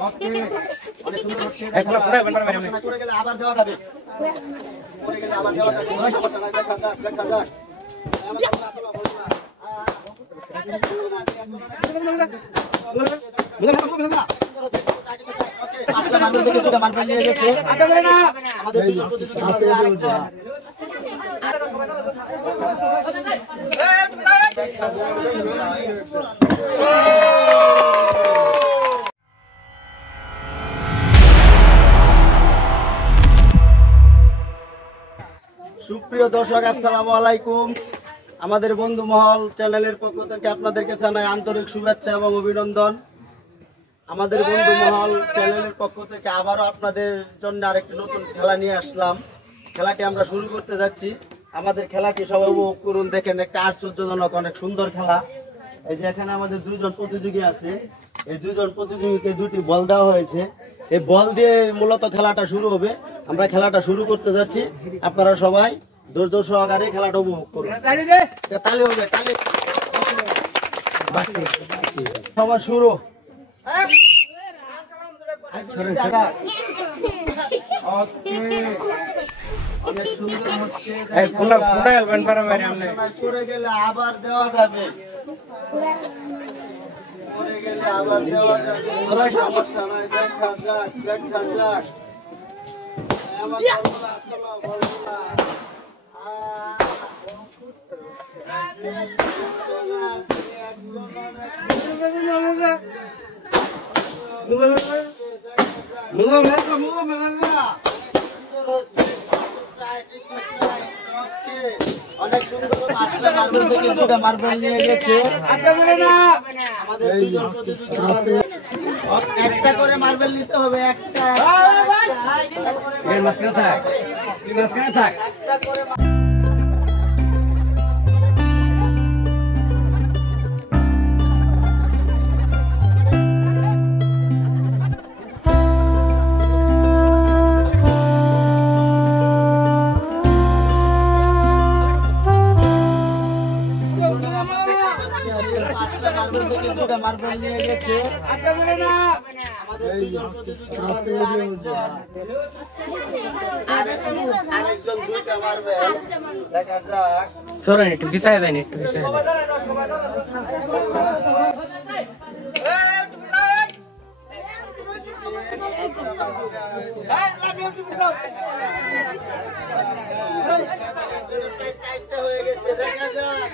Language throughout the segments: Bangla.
ওকে অনেক সুন্দর হচ্ছে এখন করে গেলে আবার দেওয়া যাবে করে গেলে আবার দেওয়া যাবে সমস্যা নাই দেখা যাক মার্বেল নিয়ে গেছে সুপ্রিয় দর্শক আসসালামু আলাইকুম আমাদের বন্ধু মহল চ্যানেলের পক্ষ থেকে আপনাদেরকে জানাই আন্তরিক শুভেচ্ছা এবং অভিনন্দন আমাদের বন্ধু মহল চ্যানেলের পক্ষ থেকে আবারও আপনাদের জন্য আরেকটি নতুন খেলা নিয়ে আসলাম খেলাটি আমরা শুরু করতে যাচ্ছি আমাদের খেলাটি সবাই উপভোগ করুন দেখেন একটা আশ্চর্যজনক অনেক সুন্দর খেলা এই যে এখানে আমাদের দুইজন প্রতিযোগী আছে এই দুইজন প্রতিযোগীকে দুটি বল দেওয়া হয়েছে এই বল দিয়ে মূলত খেলাটা শুরু হবে আমরা খেলাটা শুরু করতে যাচ্ছি আপনারা সবাই ধৈর্য সহকারে খেলাটা উপভোগ করুন তালি হবে তালি সবার শুরু অনেক সুন্দর হচ্ছে করে গেলে আবার দেওয়া যাবে করে গেলে আবার দেওয়া যাবে সমস্যা নাই দেখা যাক আমার অনেক সুন্দর মার্বেল নিয়ে গেছে একটা করে মার্বেল নিতে হবে একটা করে মার্বেল নিয়ে গেছে আরেকজন দুইটা মার্বেল দেখা যাক সরেন একটু পিছায় দেন একটু পিছায় হয়ে গেছে দেখা যাক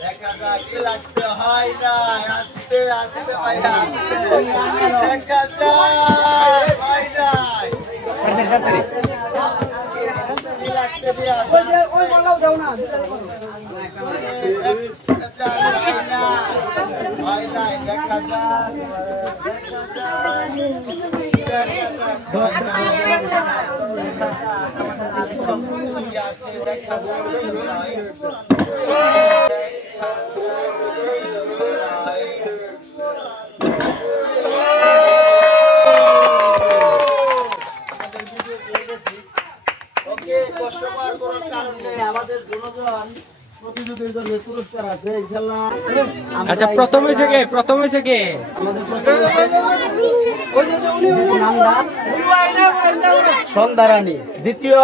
দেখা যাক কি লাগছে হয় না আস্তে আস্তে ভাইয়া দেখা যাক হয় না কি লাগছে ওই বলাও যাও না হয় না দেখা যাক দেখা আমাদের জনগণ প্রতিযোগীর জন্য পুরস্কার আছে ইনশাআল্লাহ আচ্ছা প্রথম হয়েছে কে সন্ধ্যারানী দ্বিতীয়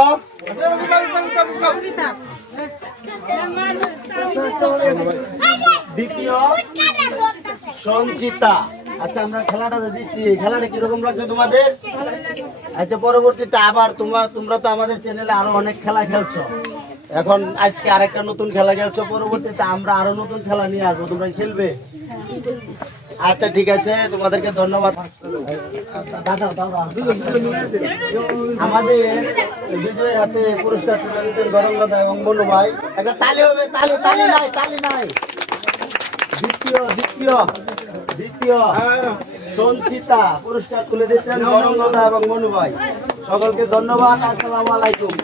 সঞ্চিতা আচ্ছা আমরা খেলাটা দিচ্ছি খেলাটা কিরকম লাগছে তোমাদের আচ্ছা পরবর্তীতে আবার তোমরা তো আমাদের চ্যানেলে আরো অনেক খেলা খেলছো এখন আজকে আরেকটা নতুন খেলা খেলছো পরবর্তীতে আমরা আরো নতুন খেলা নিয়ে আসবো তোমরা খেলবে আচ্ছা ঠিক আছে তোমাদেরকে ধন্যবাদ আমাদের বিজয়ের হাতে পুরস্কার তুলে দিচ্ছেন গরঙ্গদা এবং মনু ভাই একটা তালি হবে তালি নাই দ্বিতীয় সঞ্চিতা পুরস্কার তুলে দিচ্ছেন বরঙ্গদা এবং মনু ভাই। সকলকে ধন্যবাদ। আসসালামু আলাইকুম।